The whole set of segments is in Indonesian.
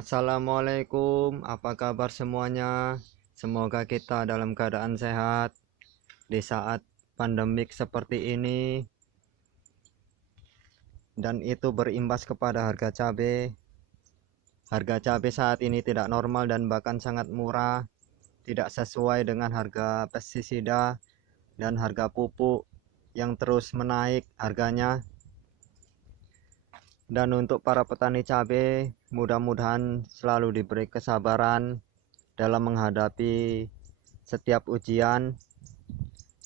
Assalamualaikum, apa kabar semuanya? Semoga kita dalam keadaan sehat di saat pandemik seperti ini, dan itu berimbas kepada harga cabai. Harga cabai saat ini tidak normal dan bahkan sangat murah, tidak sesuai dengan harga pestisida dan harga pupuk yang terus menaik harganya. Dan untuk para petani cabai, mudah-mudahan selalu diberi kesabaran dalam menghadapi setiap ujian,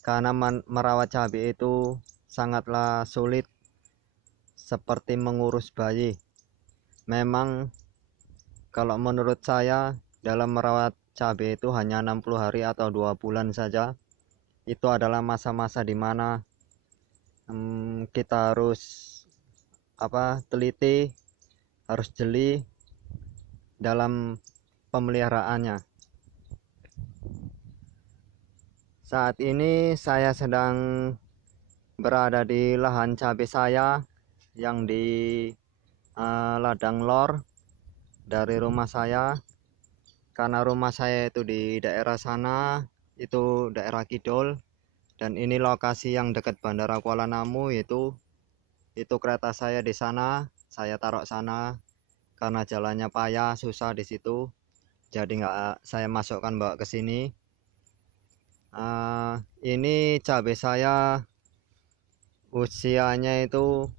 karena merawat cabai itu sangatlah sulit, seperti mengurus bayi. Memang kalau menurut saya, dalam merawat cabai itu hanya 60 hari atau 2 bulan saja. Itu adalah masa-masa di mana kita harus teliti, harus jeli dalam pemeliharaannya. Saat ini saya sedang berada di lahan cabai saya yang di ladang lor dari rumah saya, karena rumah saya itu di daerah sana, itu daerah Kidul, dan ini lokasi yang dekat Bandara Kuala Namu. Itu kereta saya di sana, saya taruh sana karena jalannya payah, susah di situ, jadi nggak saya masukkan bawa ke sini. Ini cabai saya usianya itu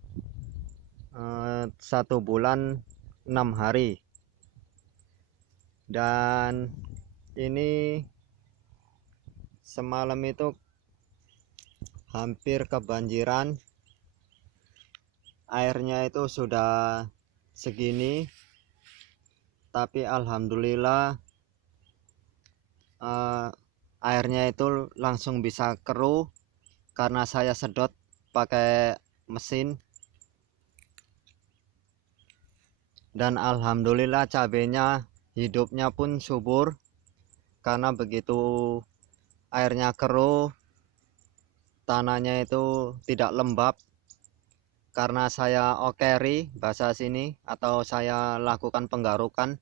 1 bulan 6 hari, dan ini semalam itu hampir kebanjiran. Airnya itu sudah segini, tapi alhamdulillah airnya itu langsung bisa keruh karena saya sedot pakai mesin, dan alhamdulillah cabenya hidupnya pun subur. Karena begitu airnya keruh, tanahnya itu tidak lembab, karena saya okeri bahasa sini, atau saya lakukan penggarukan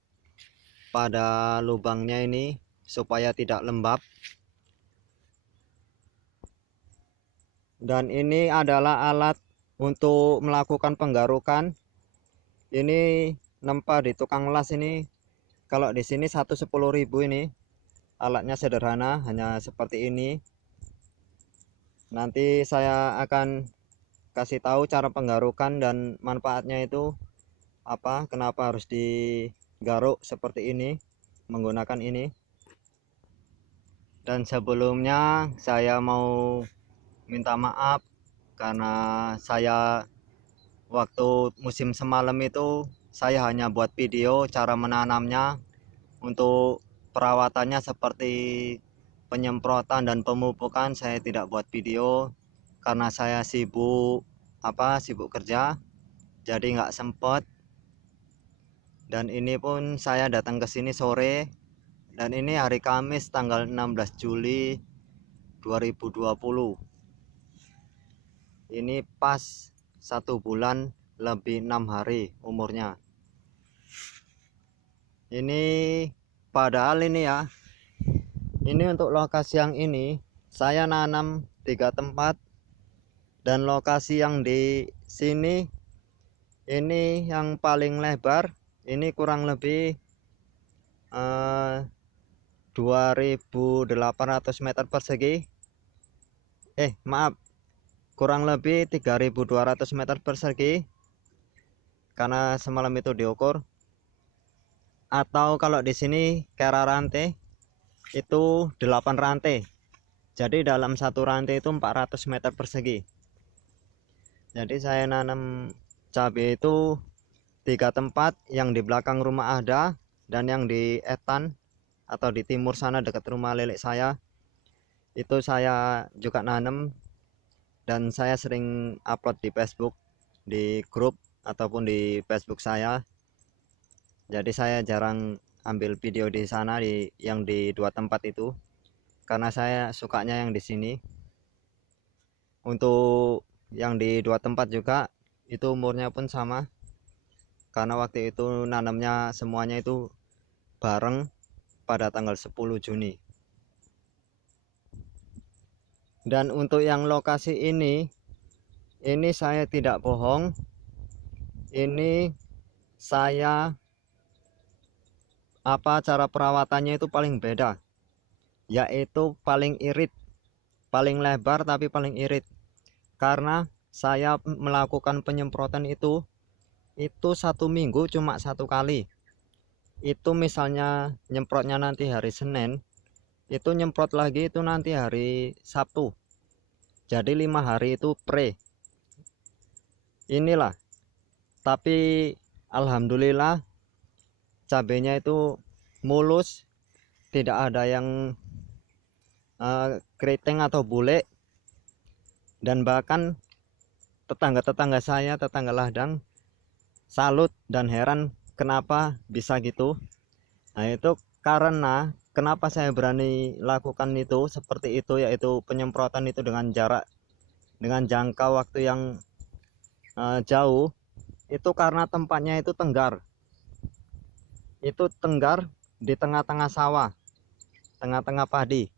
pada lubangnya ini supaya tidak lembab. Dan ini adalah alat untuk melakukan penggarukan. Ini nempa di tukang las ini. Kalau di sini 110.000 ini. Alatnya sederhana, hanya seperti ini. Nanti saya akan kasih tahu cara penggarukan dan manfaatnya itu apa, kenapa harus digaruk seperti ini menggunakan ini. Dan sebelumnya saya mau minta maaf karena saya waktu musim semalam itu saya hanya buat video cara menanamnya. Untuk perawatannya seperti penyemprotan dan pemupukan saya tidak buat video karena saya sibuk kerja, jadi nggak sempet. Dan ini pun saya datang ke sini sore, dan ini hari Kamis tanggal 16 Juli 2020. Ini pas 1 bulan lebih 6 hari umurnya. Ini padahal ini ya, ini untuk lokasi yang ini saya nanam 3 tempat, dan lokasi yang di sini ini yang paling lebar, ini kurang lebih 2.800 meter persegi. Maaf, kurang lebih 3.200 meter persegi karena semalam itu diukur. Atau kalau di sini kera rantai itu 8 rantai. Jadi dalam satu rantai itu 400 meter persegi. Jadi saya nanam cabai itu 3 tempat, yang di belakang rumah ada, dan yang di Etan atau di timur sana dekat rumah lelek saya itu saya juga nanam. Dan saya sering upload di Facebook, di grup ataupun di Facebook saya. Jadi saya jarang ambil video di sana, yang di 2 tempat itu, karena saya sukanya yang di sini. Untuk yang di 2 tempat juga itu umurnya pun sama, karena waktu itu nanamnya semuanya itu bareng pada tanggal 10 Juni. Dan untuk yang lokasi ini saya tidak bohong, ini saya cara perawatannya itu paling beda, yaitu paling irit, paling lebar tapi paling irit. Karena saya melakukan penyemprotan itu 1 minggu cuma 1 kali. Itu misalnya nyemprotnya nanti hari Senin, itu nyemprot lagi itu nanti hari Sabtu. Jadi 5 hari itu pre. Inilah. Tapi alhamdulillah cabenya itu mulus, tidak ada yang keriting atau bule. Dan bahkan tetangga-tetangga saya, tetangga ladang, salut dan heran kenapa bisa gitu. Nah, itu karena kenapa saya berani lakukan itu seperti itu, yaitu penyemprotan itu dengan jarak, dengan jangka waktu yang jauh, itu karena tempatnya itu tenggar. Itu tenggar di tengah-tengah sawah, tengah-tengah padi,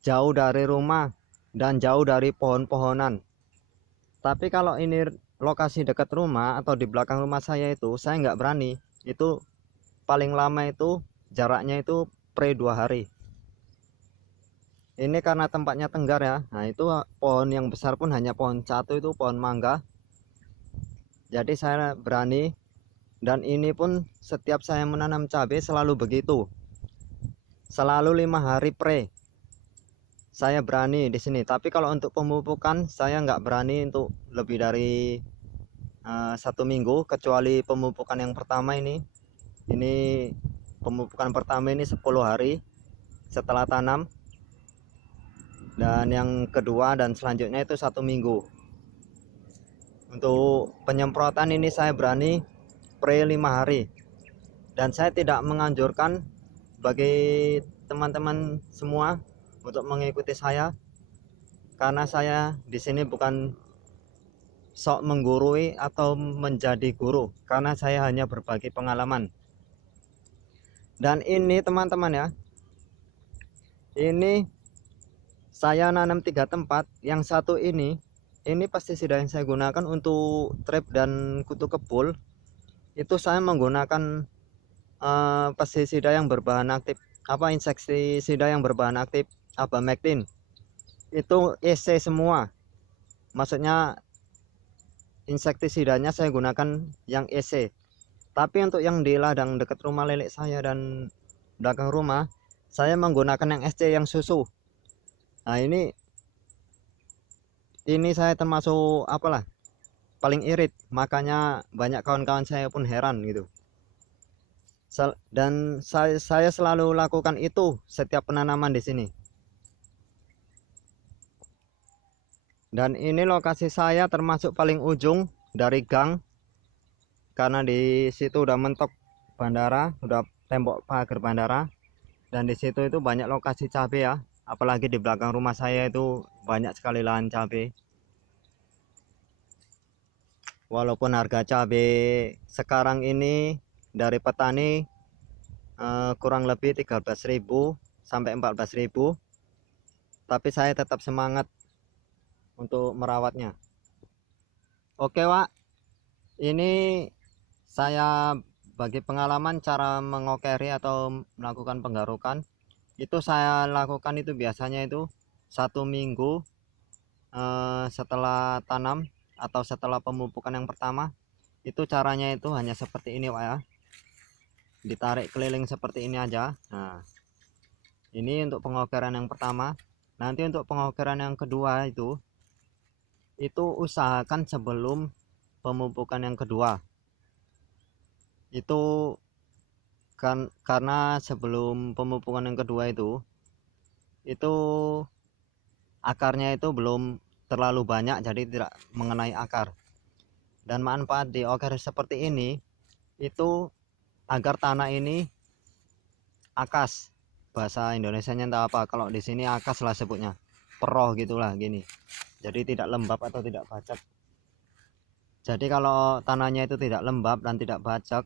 jauh dari rumah dan jauh dari pohon-pohonan. Tapi kalau ini lokasi dekat rumah atau di belakang rumah saya itu saya nggak berani. Itu paling lama itu jaraknya itu pre 2 hari. Ini karena tempatnya tenggar ya. Nah, itu pohon yang besar pun hanya pohon satu, itu pohon mangga. Jadi saya berani, dan ini pun setiap saya menanam cabai selalu begitu. Selalu 5 hari pre. Saya berani di sini. Tapi kalau untuk pemupukan saya nggak berani untuk lebih dari 1 minggu, kecuali pemupukan yang pertama ini. Ini pemupukan pertama ini 10 hari setelah tanam, dan yang kedua dan selanjutnya itu 1 minggu. Untuk penyemprotan ini saya berani pre 5 hari, dan saya tidak menganjurkan bagi teman-teman semua untuk mengikuti saya, karena saya di sini bukan sok menggurui atau menjadi guru, karena saya hanya berbagi pengalaman. Dan ini teman-teman ya, ini saya nanam 3 tempat. Yang satu ini pestisida yang saya gunakan untuk trap dan kutu kebul. Itu saya menggunakan pestisida yang berbahan aktif, insektisida yang berbahan aktif abamectin. Itu EC semua, maksudnya insektisidanya saya gunakan yang EC. Tapi untuk yang di ladang dekat rumah lele saya dan belakang rumah, saya menggunakan yang SC yang susu. Nah, ini saya termasuk paling irit, makanya banyak kawan-kawan saya pun heran gitu. Dan saya selalu lakukan itu setiap penanaman di sini. Dan ini lokasi saya termasuk paling ujung dari gang, karena di situ udah mentok bandara, udah tembok pagar bandara, dan di situ itu banyak lokasi cabai ya. Apalagi di belakang rumah saya itu banyak sekali lahan cabai. Walaupun harga cabai sekarang ini dari petani kurang lebih 13.000 sampai 14.000, tapi saya tetap semangat untuk merawatnya. Oke Wak, ini saya bagi pengalaman cara mengokeri atau melakukan penggarukan. Itu saya lakukan itu biasanya itu 1 minggu setelah tanam atau setelah pemupukan yang pertama. Itu caranya itu hanya seperti ini Pak ya, ditarik keliling seperti ini aja. Nah, ini untuk pengokeran yang pertama. Nanti untuk pengokeran yang kedua itu usahakan sebelum pemupukan yang kedua. Itu karena sebelum pemupukan yang kedua itu akarnya itu belum terlalu banyak, jadi tidak mengenai akar. Dan manfaat di oker seperti ini itu agar tanah ini akas, bahasa Indonesianya entah apa, kalau di sini akas lah sebutnya, peroh gitulah gini, jadi tidak lembab atau tidak bacak. Jadi kalau tanahnya itu tidak lembab dan tidak bajak,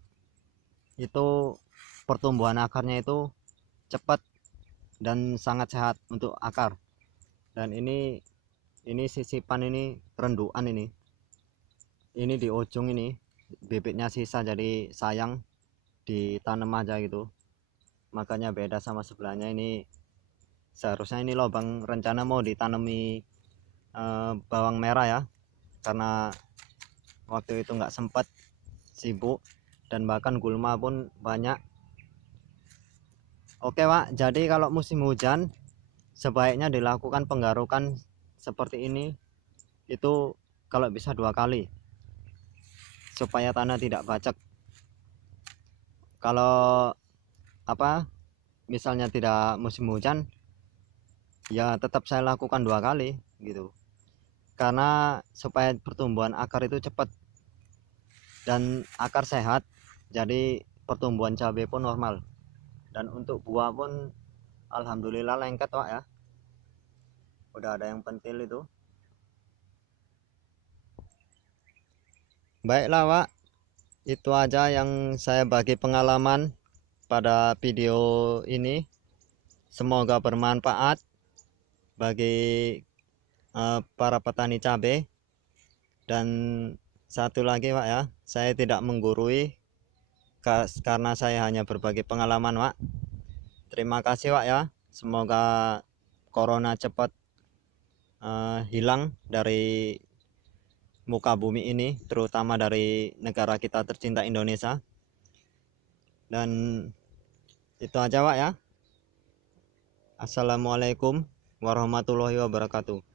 itu pertumbuhan akarnya itu cepat dan sangat sehat untuk akar. Dan ini sisipan, ini renduan, ini di ujung ini bibitnya sisa, jadi sayang ditanam aja gitu. Makanya beda sama sebelahnya. Ini seharusnya ini lubang rencana mau ditanami bawang merah ya, karena waktu itu nggak sempat, sibuk, dan bahkan gulma pun banyak. Oke Pak, jadi kalau musim hujan sebaiknya dilakukan penggarukan seperti ini itu kalau bisa 2 kali supaya tanah tidak bacek. Kalau misalnya tidak musim hujan, ya tetap saya lakukan 2 kali gitu, karena supaya pertumbuhan akar itu cepat dan akar sehat, jadi pertumbuhan cabai pun normal, dan untuk buah pun alhamdulillah lengket Pak ya, udah ada yang pentil itu. Baiklah Pak, itu aja yang saya bagi pengalaman pada video ini. Semoga bermanfaat bagi para petani cabai. Dan satu lagi Pak ya, saya tidak menggurui karena saya hanya berbagi pengalaman Pak. Terima kasih Pak ya, semoga corona cepat hilang dari muka bumi ini, terutama dari negara kita tercinta Indonesia. Dan itu aja Pak ya. Assalamualaikum warahmatullahi wabarakatuh.